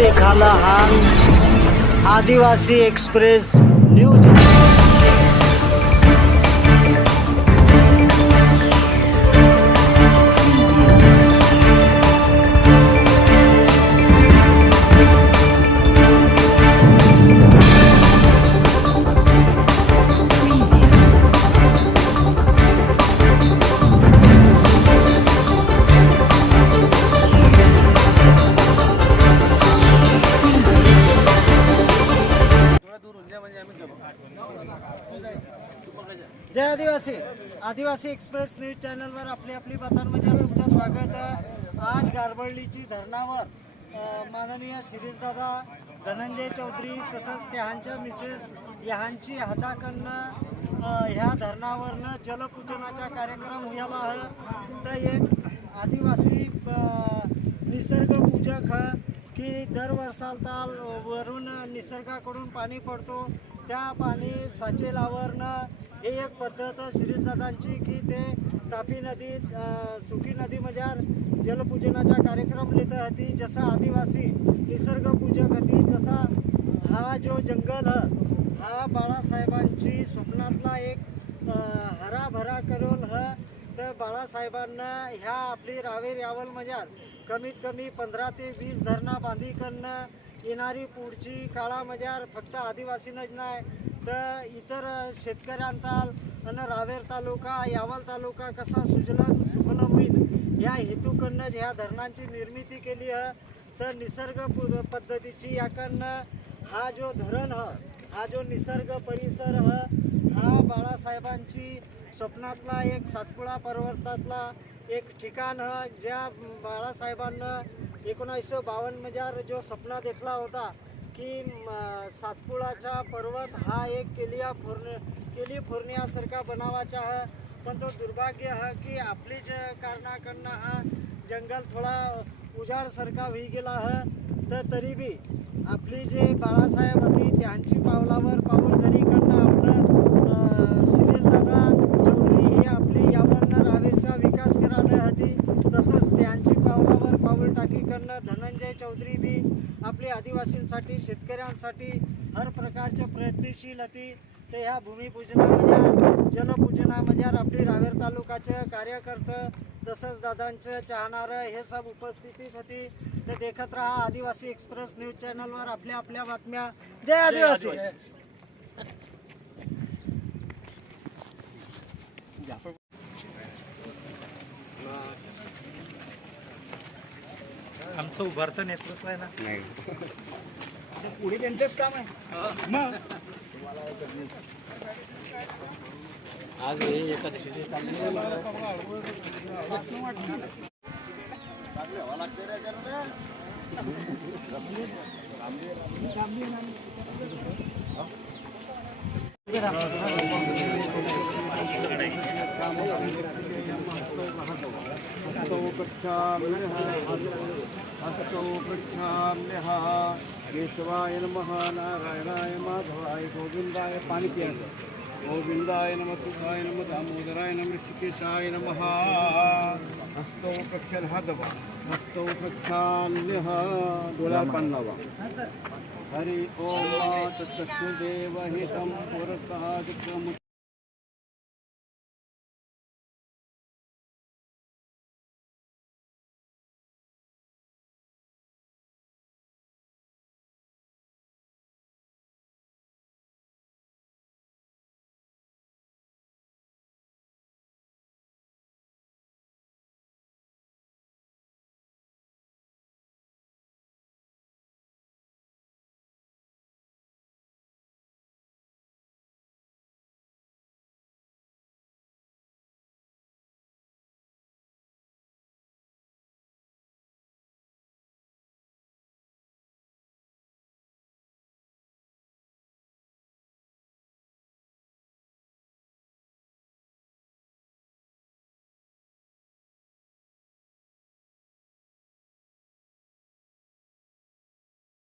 देखा हाल। आदिवासी एक्सप्रेस न्यूज। जय आदिवासी. आदिवासी एक्सप्रेस न्यूज चॅनलवर आपली आपली बातमीमध्ये तुमचं स्वागत आहे. आज गारबळलीची धरणावर माननीय शिरीषदादा धनंजय चौधरी तसंच त्यांच्या मिसेस ह्यांची हाताकडनं ह्या धरणावरनं जलपूजनाचा कार्यक्रम झाला आहे. तर एक आदिवासी अ, निसर्ग पूजक ह की दर वर्षाला वरून निसर्गाकडून पाणी पडतो. त्या पाणी साचेलावरनं हे एक पद्धत श्रीजदादांची की ते तापी नदीत सुखी सुकी जलपूजनाचा कार्यक्रम लिहित होती. जसा आदिवासी निसर्गपूजक होती तसा हा जो जंगल ह हा बाळासाहेबांची स्वप्नातला एक हराभरा करून ह तर बाळासाहेबांना ह्या आपली रावेर यावल मजार कमीत कमी पंधरा ते वीस धरणा बांधी करणं येणारी पुढची काळामजार फक्त आदिवासीनच नाही तर इतर शेतकऱ्यांताल आणि रावेर तालुका यावल तालुका कसा सुजलाम सुफलम होईल या हेतूकडनं ह्या धरणांची निर्मिती केली आहे तर निसर्ग पद्धतीची याकडनं हा जो धरण ह हा जो निसर्ग परिसर ह हा बाळासाहेबांची स्वप्नातला एक सातपुडा पर्वतातला एक ठिकाण ह ज्या बाळासाहेबांनं एकोणीसशे बावन्नमध्ये जो सपना देखला होता की म, सातपुडाचा पर्वत हा एक केलिया फोर्न केलिफोर्नियासारखा बनावाचा आहे पण तो दुर्भाग्य आहे की आपलीच कारणाकडनं हा जंगल थोडा उजाडसारखा होई गेला आहे तर तरी बी आपली जे बाळासाहेब होती त्यांची पावलावर पाऊल धरी करणं आपलं शिरीषदादा चौधरी हे आपली यावरनं रावेरचा विकास करायला होती तसंच त्यांची पावलावर करणं धनंजय चौधरी बी आपली आदिवासींसाठी शेतकऱ्यांसाठी हर प्रकारचे प्रयत्नशील होती ते ह्या भूमिपूजनामध्ये जलपूजनामध्ये आपली रावेर तालुकाचे कार्यकर्ते तसंच दादांचं चाहणारं हे सब उपस्थितीत होती. ते देखत राहा आदिवासी एक्सप्रेस न्यूज चॅनलवर आपल्या आपल्या बातम्या. जय आदिवासी. आमचं उभारतं नेतृत्व आहे ना. पुढे त्यांचंच काम आहे. मग? आज हे एकादशी हस्तौ प्रक्षाम्यः हस्तौ प्रक्षाम्यः केशवाय नमः नारायणाय माधवाय गोविंदाय पाणी पियाचं गोविंदाय नमः तुकाय नमः दामोदराय नमः ऋषिकेशाय नमः हस्तौ प्रक्षाल हा दबा हस्तौ प्रक्षाम्यः डोळ्याला पाणी लावा हरि ओम तत्सदेव हितं पुरस्तादिक्रम